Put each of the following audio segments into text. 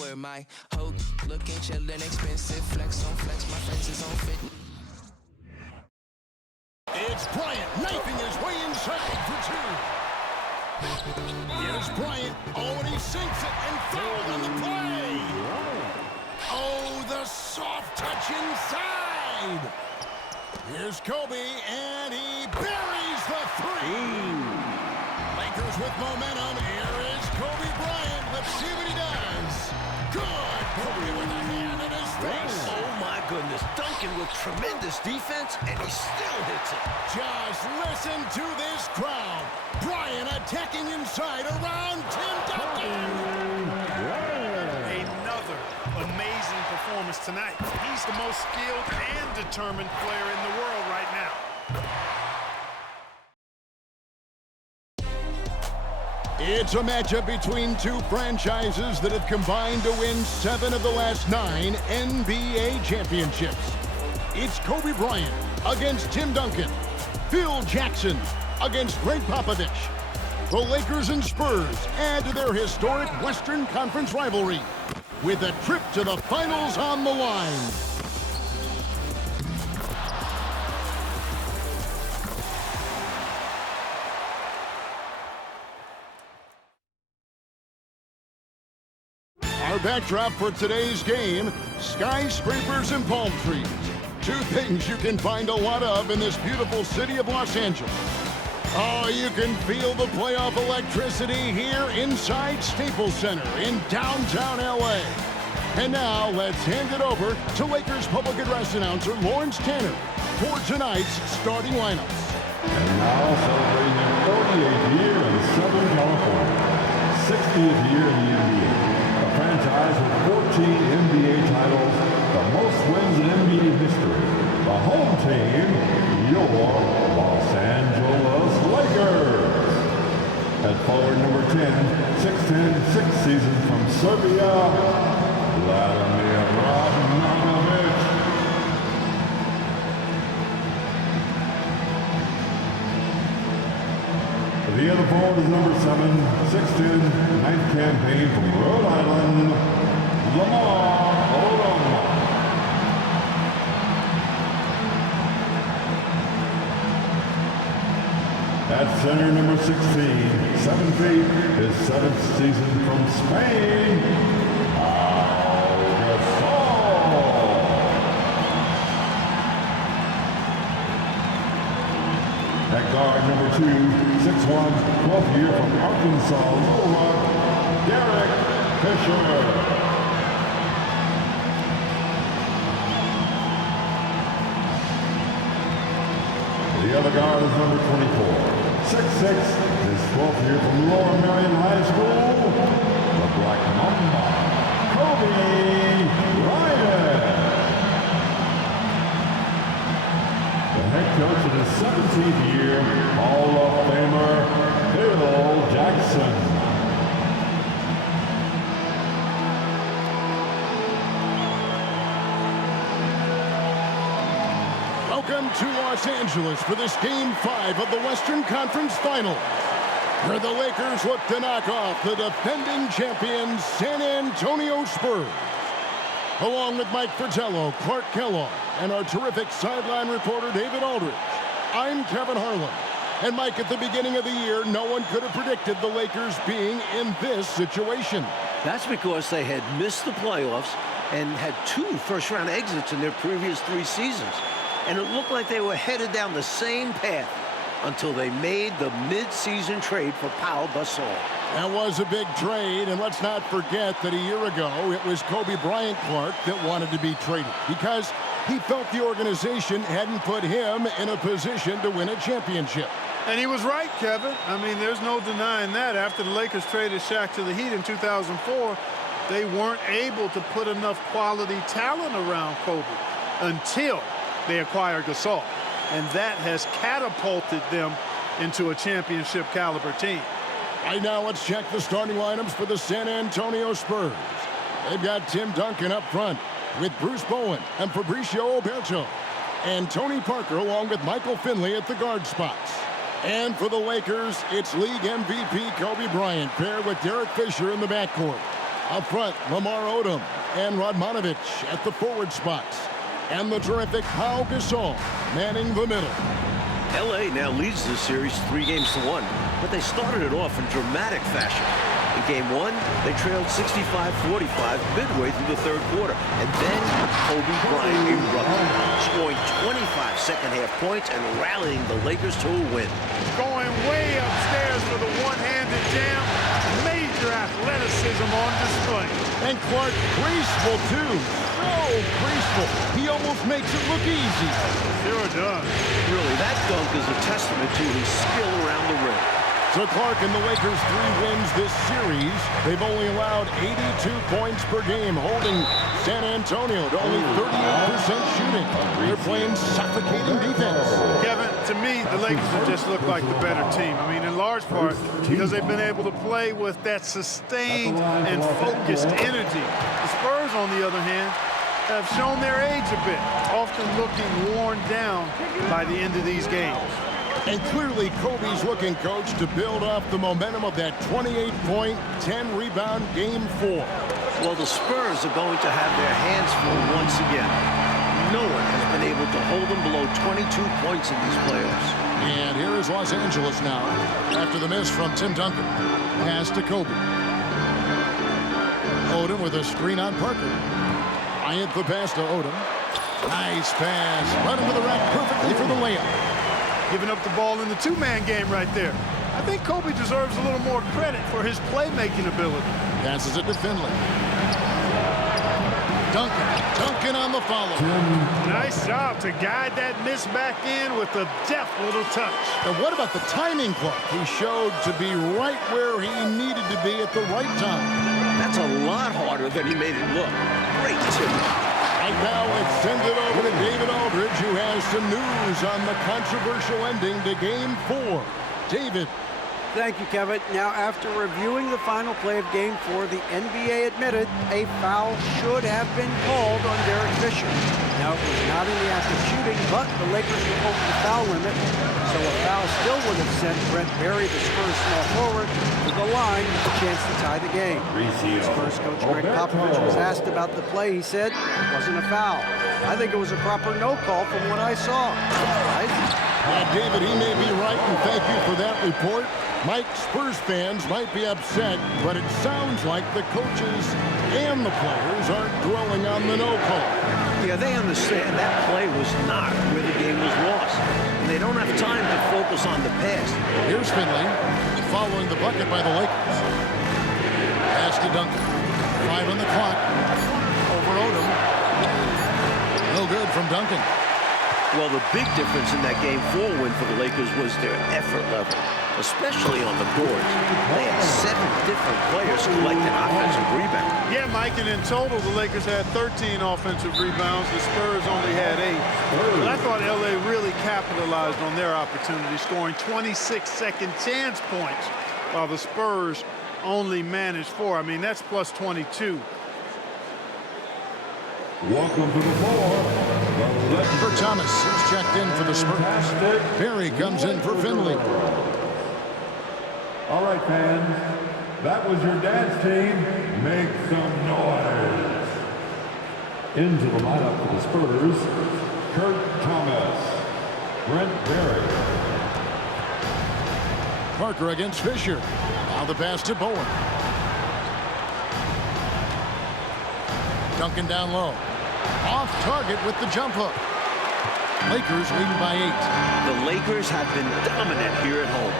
with my hoe looking chillin', expensive, flex on flex, my friends is on fit. It's Bryant knifing his way inside for two. Here's Bryant. Oh, and he sinks it and fouled on the play. Oh, the soft touch inside. Here's Kobe, and he buries the three. Lakers with momentum. Here is Kobe Bryant. Let's see what he does. Good. Kobe with a hand in his face. Oh, my goodness. Duncan with tremendous defense, and he still hits it. Just listen to this crowd. Bryant attacking inside around Tim Duncan. Another amazing performance tonight. He's the most skilled and determined player in the world right now. It's a matchup between two franchises that have combined to win 7 of the last 9 NBA championships. It's Kobe Bryant against Tim Duncan. Phil Jackson against Greg Popovich. The Lakers and Spurs add to their historic Western Conference rivalry with a trip to the finals on the line. Our backdrop for today's game, skyscrapers and palm trees. Two things you can find a lot of in this beautiful city of Los Angeles. Oh, you can feel the playoff electricity here inside Staples Center in downtown LA. And now let's hand it over to Lakers public address announcer Lawrence Tanner for tonight's starting lineups. And now celebrating their 48th year in Southern California, 60th year in the NBA. A franchise with 14 NBA titles, the most wins in NBA history. The home team, your Los Angeles Lakers. At forward number 10, 6'10", 6 seasons from Serbia, Vladimir Radmanovic. The other forward is number 7, 6'10", 9th campaign from Rhode Island, Lamar Odom. At center, number 16, 7 feet, his 7th season from Spain, At guard, number 2, 6'1", 12th year from Arkansas, Little Rock, Derek Fisher. The other guard is number 24, 6'6", his 12th year from Lower Merion High School, the Black Mamba, Kobe Bryant. The head coach in his 17th year, Hall of Famer Phil Jackson. Welcome to Los Angeles for this Game 5 of the Western Conference Finals, where the Lakers look to knock off the defending champions San Antonio Spurs. Along with Mike Fratello, Clark Kellogg, and our terrific sideline reporter David Aldridge, I'm Kevin Harlan. And Mike, at the beginning of the year, no one could have predicted the Lakers being in this situation. That's because they had missed the playoffs and had 2 first-round exits in their previous 3 seasons. And it looked like they were headed down the same path until they made the mid-season trade for Pau Gasol. That was a big trade, and let's not forget that a year ago, it was Kobe Bryant, Clark, that wanted to be traded because he felt the organization hadn't put him in a position to win a championship. And he was right, Kevin. I mean, there's no denying that. After the Lakers traded Shaq to the Heat in 2004, they weren't able to put enough quality talent around Kobe until they acquired Gasol. And that has catapulted them into a championship caliber team. Right now, let's check the starting lineups for the San Antonio Spurs. They've got Tim Duncan up front with Bruce Bowen and Fabricio Oberto, and Tony Parker along with Michael Finley at the guard spots. And for the Lakers, it's league MVP Kobe Bryant paired with Derek Fisher in the backcourt. Up front, Lamar Odom and Radmanovich at the forward spots. And the terrific Pau Gasol manning the middle. LA now leads the series 3-1, but they started it off in dramatic fashion. In Game 1, they trailed 65-45 midway through the third quarter, and then Kobe Bryant erupted, scoring 25 second-half points and rallying the Lakers to a win. Going way upstairs for the one-handed jam. Major athleticism on display. And Clark, graceful too. So graceful. He almost makes it look easy. Sure does. Really, that dunk is a testament to his skill around the rim. So Clark and the Lakers 3 wins this series. They've only allowed 82 points per game, holding San Antonio to only 38% shooting. They're playing suffocating defense. Kevin, to me, the Lakers have just looked like the better team. I mean, in large part because they've been able to play with that sustained and focused energy. The Spurs, on the other hand, have shown their age a bit, often looking worn down by the end of these games. And clearly, Kobe's looking, Coach, to build off the momentum of that 28-point, 10-rebound Game 4. Well, the Spurs are going to have their hands full once again. No one has been able to hold them below 22 points in these playoffs. And here is Los Angeles now, after the miss from Tim Duncan. Pass to Kobe. Odom with a screen on Parker. Bryant the pass to Odom. Nice pass. Running to the rack perfectly for the layup. Giving up the ball in the two-man game right there. I think Kobe deserves a little more credit for his playmaking ability. Passes it to Finley. Duncan on the follow. Nice job to guide that miss back in with a deft little touch. And what about the timing, Clark? He showed to be right where he needed to be at the right time. That's a lot harder than he made it look. Great tip. Right now, let's send it over to David Aldridge, who has some news on the controversial ending to Game 4. David. Thank you, Kevin. Now, after reviewing the final play of Game 4, the NBA admitted a foul should have been called on Derek Fisher. Now, it was not in the act of shooting, but the Lakers were over the foul limit, so a foul still would have sent Brent Berry, the Spurs small forward, to the line with a chance to tie the game. Spurs coach Greg Popovich was asked about the play. He said it wasn't a foul. I think it was a proper no call from what I saw. David, he may be right, and thank you for that report. Mike, Spurs fans might be upset, but it sounds like the coaches and the players aren't dwelling on the no call. Yeah, they understand that play was not where the game was lost. And they don't have time to focus on the past. Here's Finley, following the bucket by the Lakers. Pass to Duncan. 5 on the clock. Over Odom. No good from Duncan. Well, the big difference in that Game 4 win for the Lakers was their effort level, especially on the boards. They had 7 different players collecting offensive rebounds. Yeah, Mike, and in total, the Lakers had 13 offensive rebounds. The Spurs only had 8. But I thought L.A. really capitalized on their opportunity, scoring 26 second chance points, while the Spurs only managed 4. I mean, that's plus 22. Welcome to the floor. For Thomas, who's checked in for the Spurs. Berry comes in for Finley. All right, fans. That was your dance team. Make some noise. Into the lineup for the Spurs, Kurt Thomas, Brent Berry. Parker against Fisher. Now the pass to Bowen. Duncan down low. Off target with the jump hook. Lakers leading by 8. The Lakers have been dominant here at home,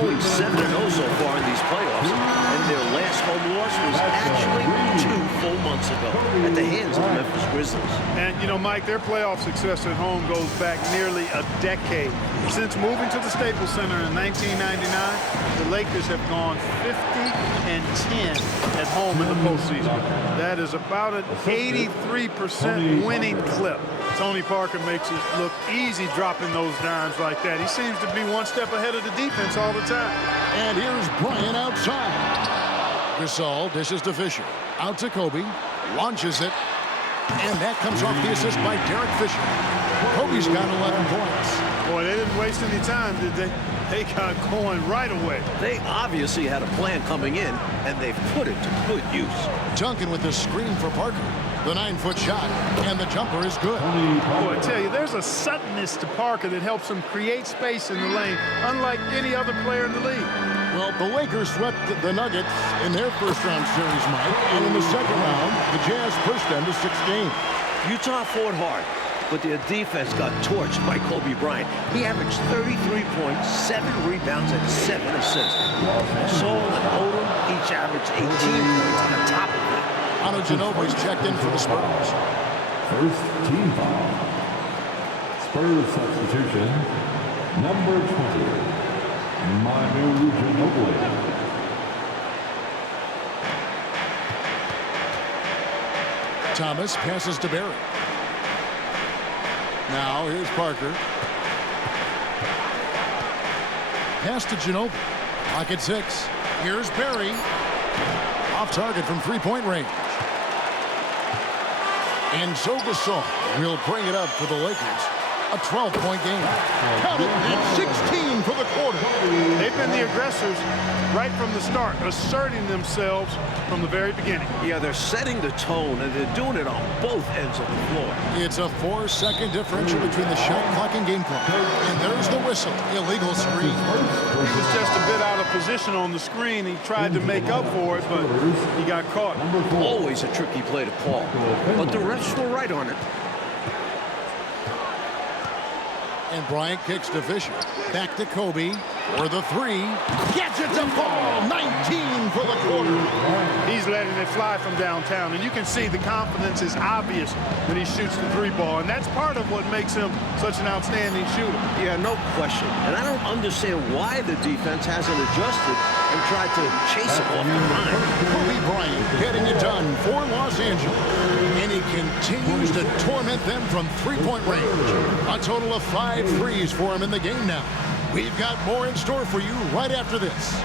going 7-0 so far in these playoffs, and their last home loss was actually 2 full months ago at the hands of the Memphis Grizzlies. And, you know, Mike, their playoff success at home goes back nearly a decade. Since moving to the Staples Center in 1999, the Lakers have gone 50-10 at home in the postseason. That is about an 83% winning clip. Tony Parker makes it look easy dropping those dimes like that. He seems to be one step ahead of the defense all the time. And here's Bryant outside. Gasol dishes to Fisher. Out to Kobe. Launches it. And that comes off the assist by Derek Fisher. Kobe's got 11 points. Boy, they didn't waste any time, did they? They got going right away. They obviously had a plan coming in, and they've put it to good use. Duncan with the screen for Parker. The 9-foot shot, and the jumper is good. Boy, I tell you, there's a suddenness to Parker that helps him create space in the lane, unlike any other player in the league. Well, the Lakers swept the Nuggets in their first-round series, Mike. And in the second round, the Jazz pushed them to 6 games. Utah fought hard, but their defense got torched by Kobe Bryant. He averaged 33 points, 7 rebounds, and 7 assists. Gasol and Odom each averaged 18 points on the top of that. Manu Ginobili's checked in for the Spurs. First team foul. Spurs substitution, number 20, Manu Ginobili. Thomas passes to Barry. Now here's Parker. Pass to Ginobili. Clock at 6. Here's Barry. Off target from 3-point range. And so Gasol will bring it up for the Lakers. A 12-point game. Count it at 16 for the quarter. They've been the aggressors right from the start, asserting themselves from the very beginning. Yeah, they're setting the tone, and they're doing it on both ends of the floor. It's a 4-second differential between the shot clock and game clock. And there's the whistle. Illegal screen. He was just a bit out of position on the screen. He tried to make up for it, but he got caught. Always a tricky play to call, but the refs were right on it. And Bryant kicks to Fisher. Back to Kobe for the 3. Gets it to fall. 19 for the quarter. He's letting it fly from downtown, and you can see the confidence is obvious when he shoots the 3 ball, and that's part of what makes him such an outstanding shooter. Yeah, no question. And I don't understand why the defense hasn't adjusted and tried to chase it off the line. Kobe Bryant getting it done for Los Angeles. And he continues to torment them from 3-point range. A total of 5 threes for him in the game now. We've got more in store for you right after this.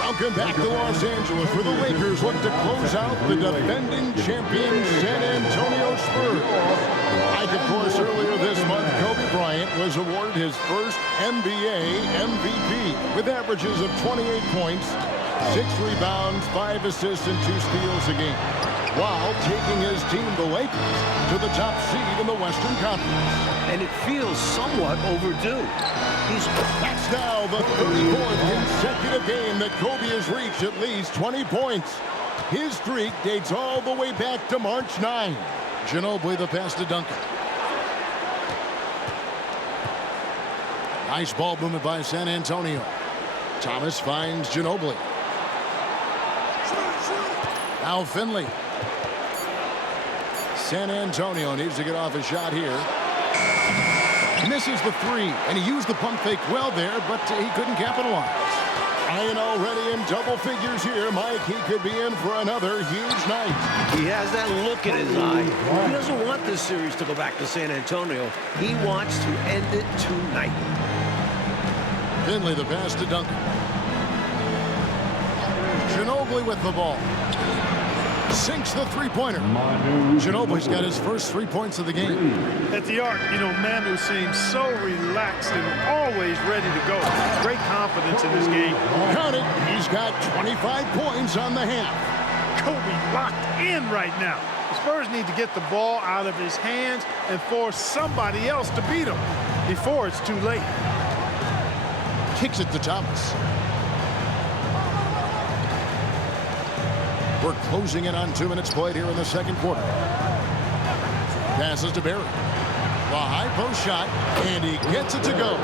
Welcome back to Los Angeles, where the Lakers look to close out the defending champion San Antonio Spurs. Like, of course, earlier this month, Kobe Bryant was awarded his first NBA MVP with averages of 28 points, 6 rebounds, 5 assists, and 2 steals a game, while taking his team, the Lakers, to the top seed in the Western Conference. And it feels somewhat overdue. That's now the 34th consecutive game that Kobe has reached at least 20 points. His streak dates all the way back to March 9. Ginobili the pass to Duncan. Nice ball movement by San Antonio. Thomas finds Ginobili. Now Finley. San Antonio needs to get off a shot here. Misses the 3, and he used the pump fake well there, but he couldn't capitalize. Ryan already in double figures here, Mike. He could be in for another huge night. He has that look in his eye. He doesn't want this series to go back to San Antonio. He wants to end it tonight. Finley the pass to Duncan. Ginobili with the ball. Sinks the 3-pointer. Ginobili's got his first 3 points of the game. At the arc, you know, Manu seems so relaxed and always ready to go. Great confidence in this game. Count it. He's got 25 points on the half. Kobe locked in right now. The Spurs need to get the ball out of his hands and force somebody else to beat him before it's too late. Kicks it to Thomas. We're closing in on 2 minutes played here in the second quarter. Passes to Barry. The high post shot, and he gets it to go.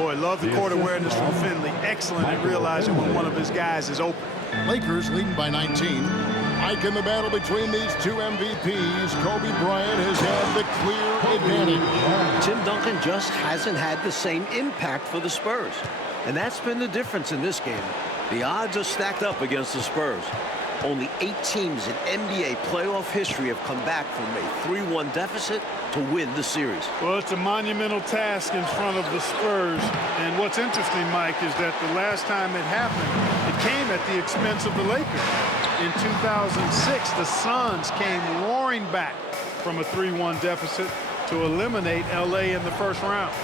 Boy, love the court awareness from Finley. Excellent at realizing when one of his guys is open. Lakers leading by 19. Mike, in the battle between these two MVPs, Kobe Bryant has had the clear advantage. Tim Duncan just hasn't had the same impact for the Spurs. And that's been the difference in this game. The odds are stacked up against the Spurs. Only 8 teams in NBA playoff history have come back from a 3-1 deficit to win the series. Well, it's a monumental task in front of the Spurs. And what's interesting, Mike, is that the last time it happened, it came at the expense of the Lakers. In 2006, the Suns came roaring back from a 3-1 deficit to eliminate LA in the first round.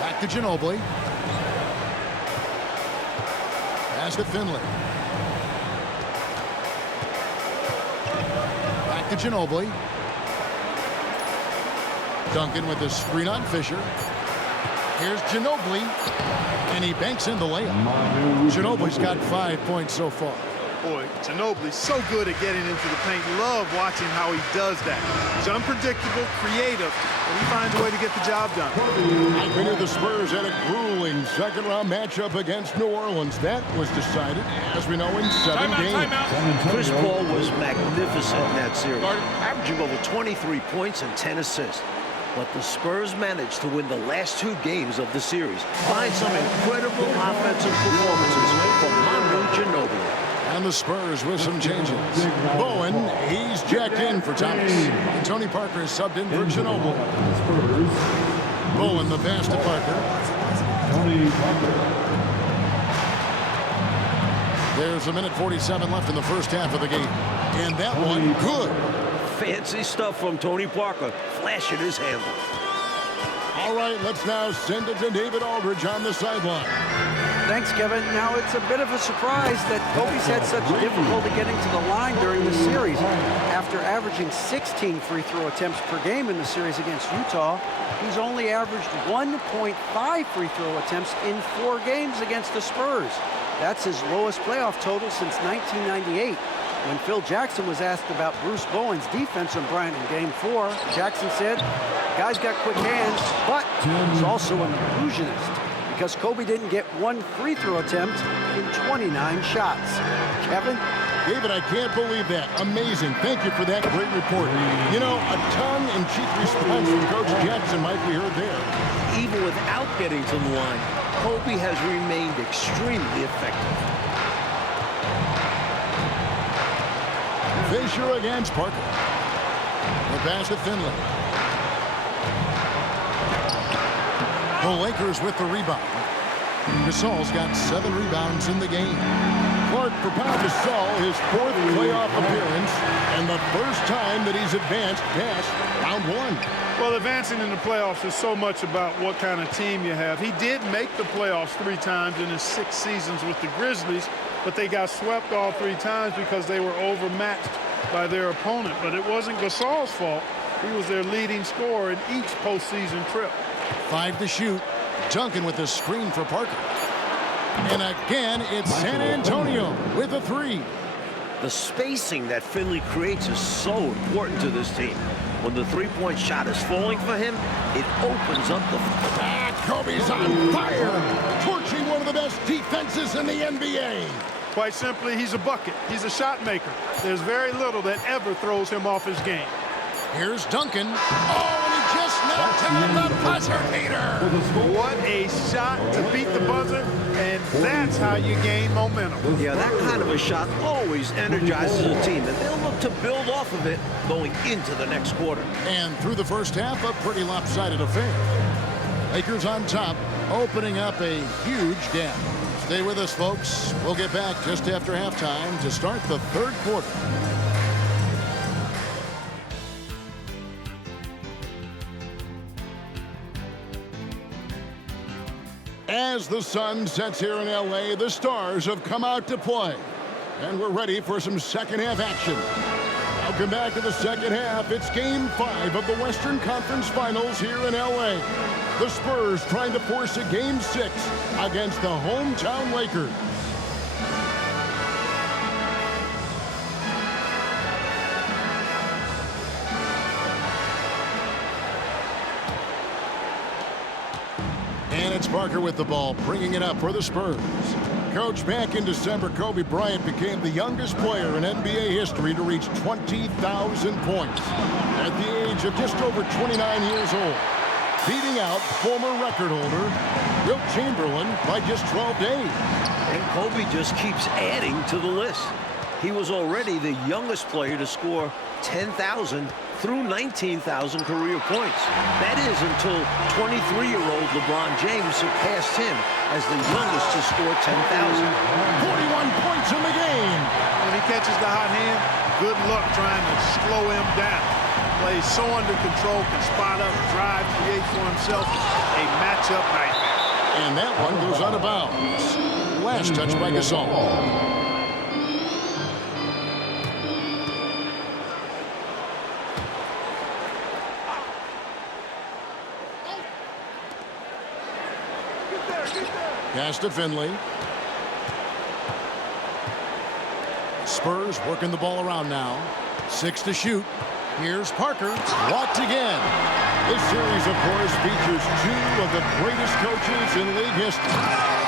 Back to Ginobili. Pass to Finley. Back to Ginobili. Duncan with the screen on Fisher. Here's Ginobili, and he banks in the layup. Ginobili's got 5 points so far. Boy, Ginobili's so good at getting into the paint. Love watching how he does that. He's unpredictable, creative, and he finds a way to get the job done. We knew the Spurs had a grueling second-round matchup against New Orleans. That was decided, as we know, in 7 games. Chris Paul was magnificent in that series, averaging over 23 points and 10 assists. But the Spurs managed to win the last 2 games of the series. Find some incredible offensive performances from Mamba Ginobili. And the Spurs with some changes. Bowen, he's jacked in for Thomas. And Tony Parker is subbed in for Ginobili. Bowen, the pass to Parker. Tony Parker. There's 1:47 left in the first half of the game. And that one, good. Fancy stuff from Tony Parker, flashing his handle. All right, let's now send it to David Aldridge on the sideline. Thanks, Kevin. Now, it's a bit of a surprise that Kobe's had such difficulty getting to the line during the series. After averaging 16 free throw attempts per game in the series against Utah, he's only averaged 1.5 free throw attempts in 4 games against the Spurs. That's his lowest playoff total since 1998. When Phil Jackson was asked about Bruce Bowen's defense on Bryant in Game 4, Jackson said, "Guy's got quick hands, but he's also an illusionist," because Kobe didn't get 1 free throw attempt in 29 shots. Kevin? David, I can't believe that. Amazing. Thank you for that great report. You know, a tongue-in-cheek response from Coach Jackson, Mike, we heard there. Even without getting to the line, Kobe has remained extremely effective. Fisher against Parker. The pass to Finley. The Lakers with the rebound. Gasol's got 7 rebounds in the game. Clark for Pau Gasol, his 4th playoff appearance, and the first time that he's advanced past round 1. Well, advancing in the playoffs is so much about what kind of team you have. He did make the playoffs 3 times in his 6 seasons with the Grizzlies, but they got swept all 3 times because they were overmatched by their opponent. But it wasn't Gasol's fault. He was their leading scorer in each postseason trip. 5 to shoot. Duncan with the screen for Parker. And again, it's San Antonio with a 3. The spacing that Finley creates is so important to this team. When the 3-point shot is falling for him, it opens up the... Kobe's on fire, torching one of the best defenses in the NBA. Quite simply, he's a bucket. He's a shot maker. There's very little that ever throws him off his game. Here's Duncan. Oh, and he just knocked down the buzzer beater. What a shot to beat the buzzer, and that's how you gain momentum. Yeah, that kind of a shot always energizes a team, and they'll look to build off of it going into the next quarter. And through the first half, a pretty lopsided affair. Lakers on top, opening up a huge gap. Stay with us, folks. We'll get back just after halftime to start the 3rd quarter. As the sun sets here in LA, the Stars have come out to play. And we're ready for some second half action. Welcome back to the second half. It's Game 5 of the Western Conference Finals here in LA. The Spurs trying to force a Game 6 against the hometown Lakers. And it's Parker with the ball, bringing it up for the Spurs. Coach, back in December, Kobe Bryant became the youngest player in NBA history to reach 20,000 points at the age of just over 29 years old, beating out former record holder Wilt Chamberlain by just 12 days. And Kobe just keeps adding to the list. He was already the youngest player to score 10,000 through 19,000 career points. That is until 23-year-old LeBron James surpassed him as the youngest to score 10,000. 41 points in the game. When he catches the hot hand, good luck trying to slow him down. Plays so under control, can spot up, drive, create for himself a matchup nightmare. And that one goes out of bounds. Last touch by Gasol. Pass to Finley. Spurs working the ball around now. 6 to shoot. Here's Parker. Blocked again. This series, of course, features 2 of the greatest coaches in league history.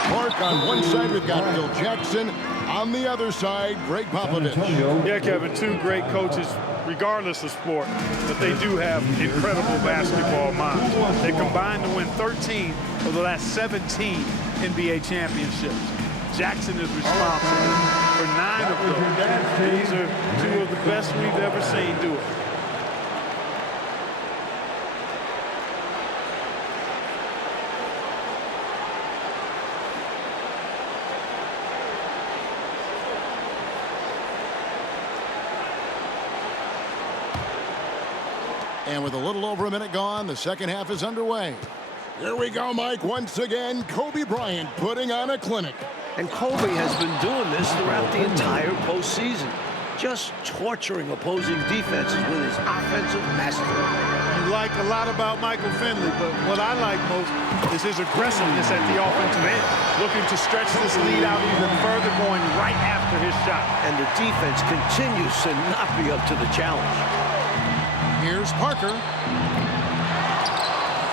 Clark on one side, we've got Phil Jackson. On the other side, Greg Popovich. Yeah, Kevin, 2 great coaches, regardless of sport, but they do have incredible basketball minds. They combined to win 13 of the last 17 NBA championships. Jackson is responsible for 9 of those. These are 2 of the best we've ever seen do it. And with a little over a minute gone, the second half is underway. Here we go, Mike. Once again, Kobe Bryant putting on a clinic. And Kobe has been doing this throughout the entire postseason, just torturing opposing defenses with his offensive mastery. You like a lot about Michael Finley, but what I like most is his aggressiveness at the offensive end, looking to stretch this lead out even further, going right after his shot. And the defense continues to not be up to the challenge. Here's Parker.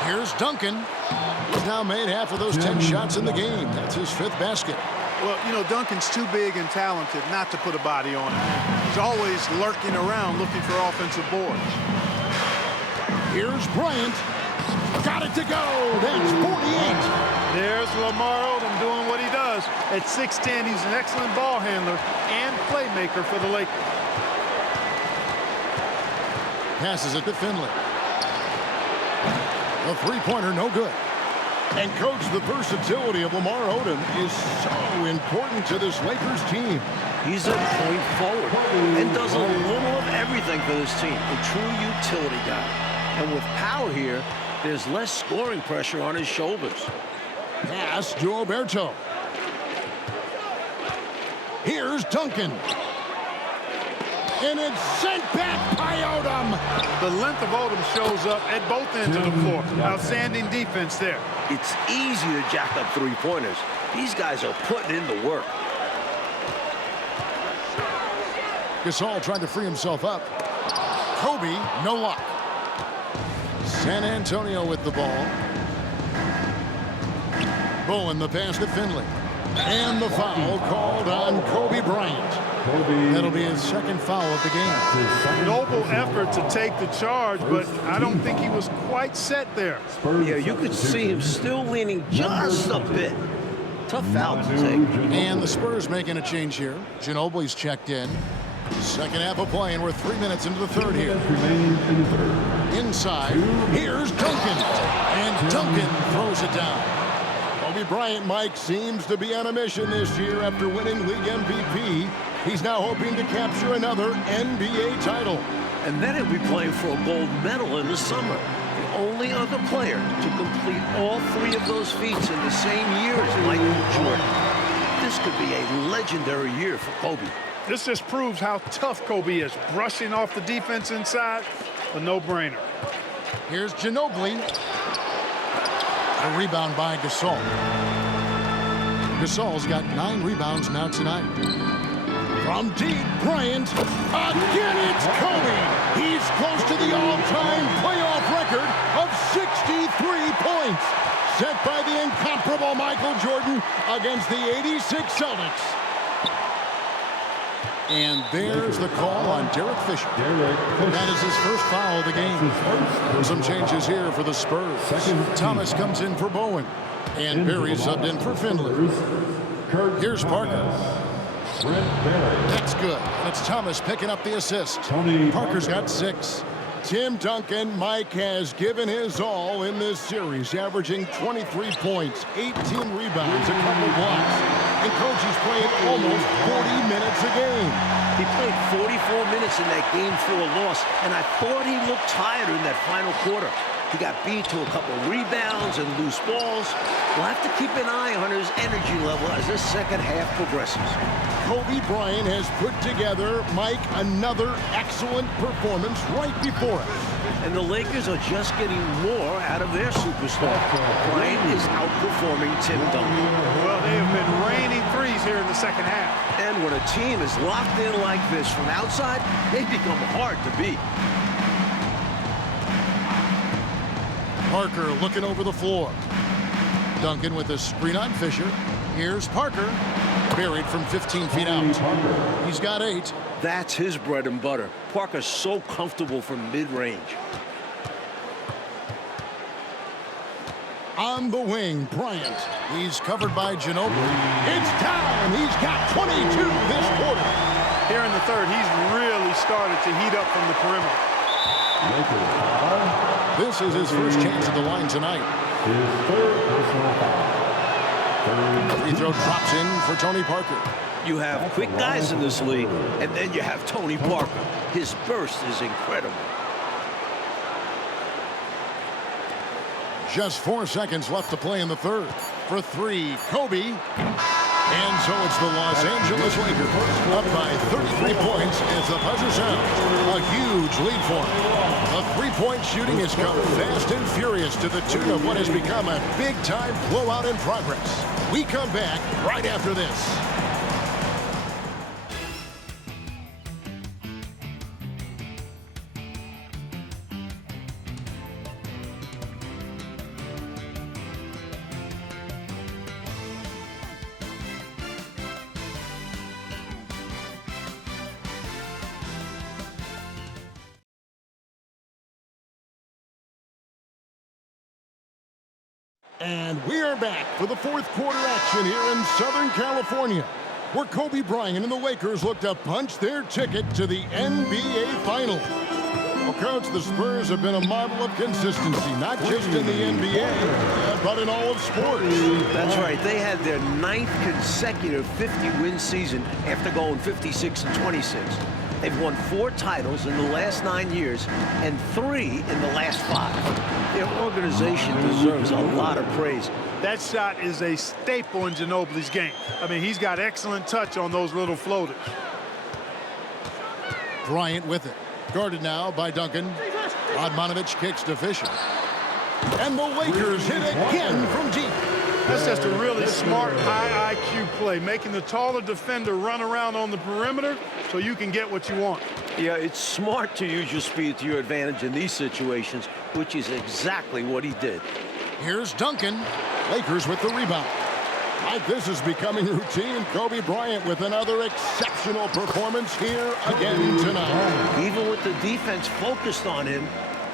Here's Duncan. He's now made half of those 10 shots in the game. That's his 5th basket. Well, you know, Duncan's too big and talented not to put a body on him. He's always lurking around looking for offensive boards. Here's Bryant. Got it to go. That's 48. There's Lamar Odom doing what he does. At 6'10", he's an excellent ball handler and playmaker for the Lakers. Passes it to Finley. The three-pointer, no good. And, Coach, the versatility of Lamar Odom is so important to this Lakers team. He's a point forward and does a little of everything for this team. A true utility guy. And with power here, there's less scoring pressure on his shoulders. Pass to Alberto. Here's Duncan. And it's sent back by Odom. The length of Odom shows up at both ends of the floor. Outstanding defense there. It's easy to jack up three-pointers. These guys are putting in the work. Gasol trying to free himself up. Kobe, no luck. San Antonio with the ball. Bowen, the pass to Finley. And the foul called on Kobe Bryant. That'll be his 2nd foul of the game. Noble effort to take the charge, but I don't think he was quite set there. Yeah, you could see him still leaning just a bit. Tough foul to take. And the Spurs making a change here. Ginobili's checked in. Second half of play, and we're 3 minutes into the third here. Inside, here's Duncan. And Duncan throws it down. Kobe Bryant, Mike, seems to be on a mission this year after winning league MVP. He's now hoping to capture another NBA title. And then he'll be playing for a gold medal in the summer. The only other player to complete all 3 of those feats in the same year as Michael Jordan. This could be a legendary year for Kobe. This just proves how tough Kobe is. Brushing off the defense inside, a no-brainer. Here's Ginobili. A rebound by Gasol. Gasol's got 9 rebounds now tonight. From deep, Bryant. Again, it's Kobe. He's close to the all-time playoff record of 63 points. Set by the incomparable Michael Jordan against the 86 Celtics. And there's the call on Derek Fisher. That is his first foul of the game. Some changes here for the Spurs. Thomas comes in for Bowen. And Barry subbed in for Finley. Here's Parker. That's good. And it's Thomas picking up the assist. Parker's got 6. Tim Duncan, Mike, has given his all in this series, averaging 23 points, 18 rebounds, a couple blocks. And Coach is playing almost 40 minutes a game. He played 44 minutes in that Game 4 loss, and I thought he looked tired in that final quarter. He got beat to a couple rebounds and loose balls. We'll have to keep an eye on his energy level as this second half progresses. Kobe Bryant has put together, Mike, another excellent performance right before it. And the Lakers are just getting more out of their superstar. Bryant is outperforming Tim Duncan. Well, they have been raining threes here in the second half. And when a team is locked in like this from outside, they become hard to beat. Parker looking over the floor. Duncan with a screen on Fisher. Here's Parker. Buried from 15 feet out. He's got 8. That's his bread and butter. Parker's so comfortable from mid-range. On the wing, Bryant. He's covered by Ginobili. It's down. He's got 22 this quarter. Here in the third, he's really started to heat up from the perimeter. This is his first chance at the line tonight. His third personal foul. Free throw drops in for Tony Parker. You have quick guys in this league, and then you have Tony Parker. His burst is incredible. Just 4 seconds left to play in the third. For 3, Kobe. And so it's the Los Angeles Lakers up by 33 points as the buzzer sounds. A huge lead for them. The three-point shooting has come fast and furious to the tune of what has become a big-time blowout in progress. We come back right after this. And we are back for the fourth quarter action here in Southern California, where Kobe Bryant and the Lakers look to punch their ticket to the NBA Final. Well, Coach, the Spurs have been a model of consistency, not just in the NBA, but in all of sports. That's right. They had their 9th consecutive 50-win season after going 56-26. They've won 4 titles in the last 9 years and 3 in the last 5. Their organization deserves a lot of praise. That shot is a staple in Ginobili's game. I mean, he's got excellent touch on those little floaters. Bryant with it. Guarded now by Duncan. Radmanovich kicks to Fisher. And the Lakers hit again from deep. That's just a really smart, high IQ play, making the taller defender run around on the perimeter so you can get what you want. Yeah, it's smart to use your speed to your advantage in these situations, which is exactly what he did. Here's Duncan. Lakers with the rebound. Like this is becoming routine. Kobe Bryant with another exceptional performance here again tonight. Even with the defense focused on him,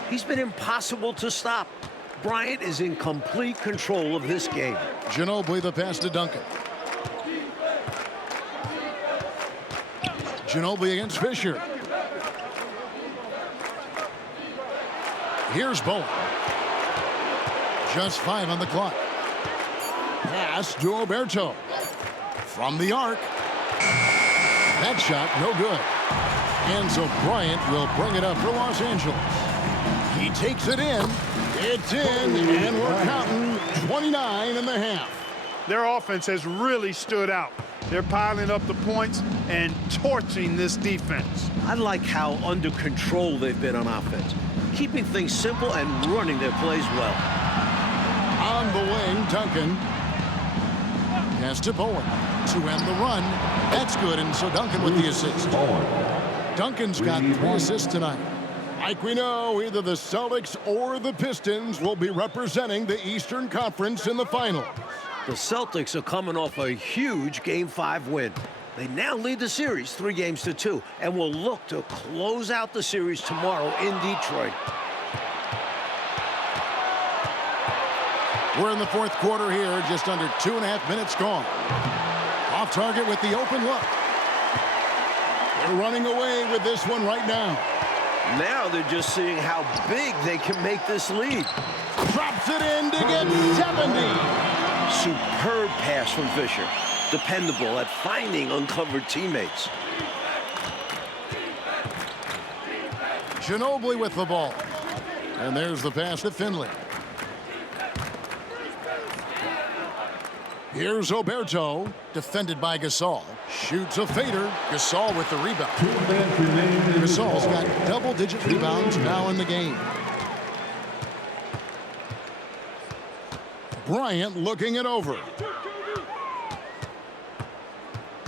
he's been impossible to stop. Bryant is in complete control of this game. Ginobili the pass to Duncan. Ginobili against Fisher. Here's Bowen. Just 5 on the clock. Pass to Oberto. From the arc. That shot no good. And so Bryant will bring it up for Los Angeles. He takes it in. It's in, and we're counting 29 and a half. Their offense has really stood out. They're piling up the points and torching this defense. I like how under control they've been on offense, keeping things simple and running their plays well. On the wing, Duncan. Pass to Bowen to end the run. That's good, and so Duncan with the assist. Duncan's got 3 assists tonight. Like we know, either the Celtics or the Pistons will be representing the Eastern Conference in the finals. The Celtics are coming off a huge Game 5 win. They now lead the series 3-2 and will look to close out the series tomorrow in Detroit. We're in the fourth quarter here, just under 2.5 minutes gone. Off target with the open look. They're running away with this one right now. Now they're just seeing how big they can make this lead. Drops it in to get 70. Superb pass from Fisher. Dependable at finding uncovered teammates. Ginobili with the ball. And there's the pass to Finley. Here's Oberto, defended by Gasol. Shoots a fader. Gasol with the rebound. Gasol's got double-digit rebounds now in the game. Bryant looking it over.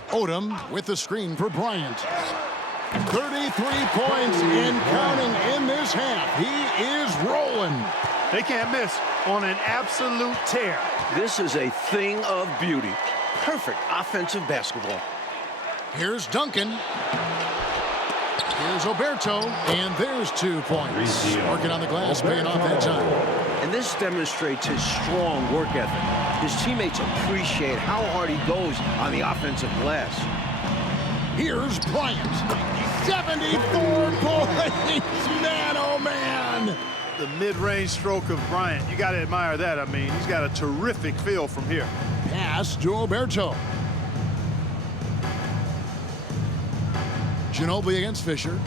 Odom with the screen for Bryant. 33 points and counting in this half. He is rolling. They can't miss on an absolute tear. This is a thing of beauty. Perfect offensive basketball. Here's Duncan. Here's Oberto. And there's 2 points. Working on the glass, paying off that time. And this demonstrates his strong work ethic. His teammates appreciate how hard he goes on the offensive glass. Here's Bryant. 74 points. Man, oh, man. The mid-range stroke of Bryant. You got to admire that. I mean, he's got a terrific feel from here. Pass to Oberto. Ginobili against Fisher.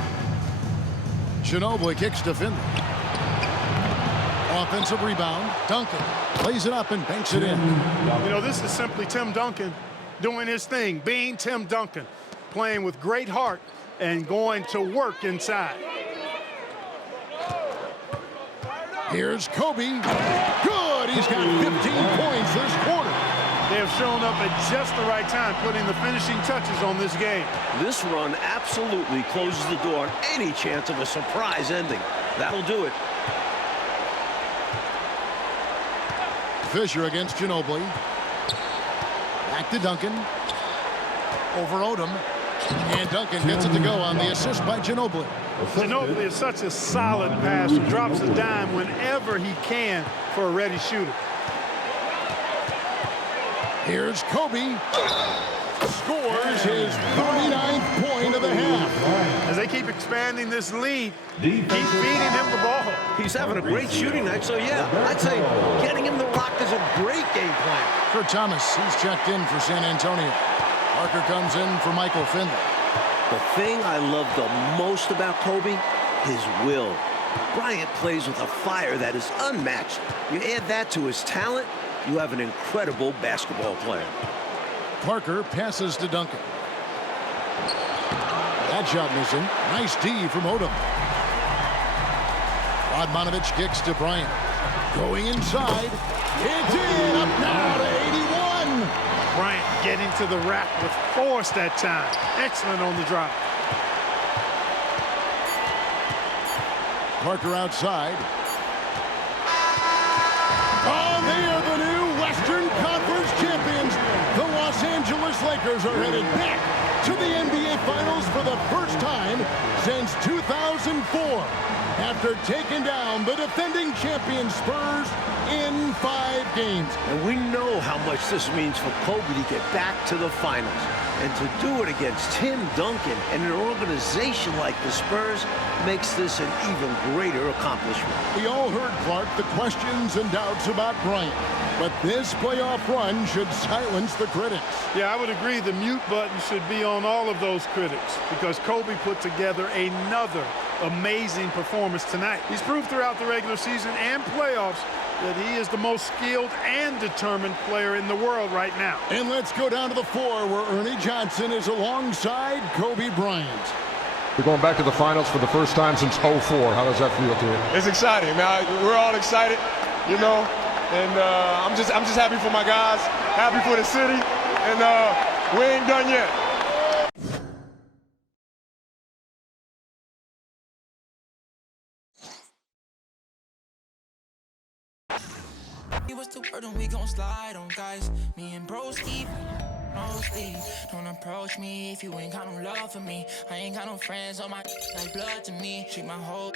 Ginobili kicks to Finley. Offensive rebound. Duncan plays it up and banks it in. You know, this is simply Tim Duncan doing his thing, being Tim Duncan, playing with great heart and going to work inside. Here's Kobe. Good. He's got 15 points this quarter. They have shown up at just the right time, putting the finishing touches on this game. This run absolutely closes the door on any chance of a surprise ending. That'll do it. Fisher against Ginobili. Back to Duncan. Over Odom. And Duncan gets it to go on the assist by Ginobili. Ginobili is such a solid passer. Drops a dime whenever he can for a ready shooter. Here's Kobe. Scores his 39th point of the half. As they keep expanding this lead, keep feeding him the ball. He's having a great shooting night, so yeah, I'd say getting him the rock is a great game plan. For Thomas, he's checked in for San Antonio. Parker comes in for Michael Finley. The thing I love the most about Kobe, his will. Bryant plays with a fire that is unmatched. You add that to his talent, you have an incredible basketball player. Parker passes to Duncan. That shot missing. Nice D from Odom. Radmanovic kicks to Bryant. Going inside. It's in. Up now to 81. Bryant getting to the rack with force that time. Excellent on the drop. Parker outside. Oh, they are the new Western Conference champions. The Los Angeles Lakers are headed back to the NBA Finals for the first time since 2004 after taking down the defending champion Spurs in 5 games. And we know how much this means for Kobe to get back to the finals. And to do it against Tim Duncan and an organization like the Spurs makes this an even greater accomplishment. We all heard, Clark, the questions and doubts about Bryant. But this playoff run should silence the critics. Yeah, I would agree the mute button should be on all of those critics because Kobe put together another amazing performance tonight. He's proved throughout the regular season and playoffs that he is the most skilled and determined player in the world right now. And let's go down to the floor where Ernie Johnson is alongside Kobe Bryant. We're going back to the finals for the first time since '04. How does that feel to you? It's exciting, man. We're all excited, you know, and I'm just happy for my guys, happy for the city, and we ain't done yet. what's the word and we gon' slide on guys. Me and broski, no sleep. Don't approach me if you ain't got no love for me. I ain't got no friends on my like blood to me. Treat my whole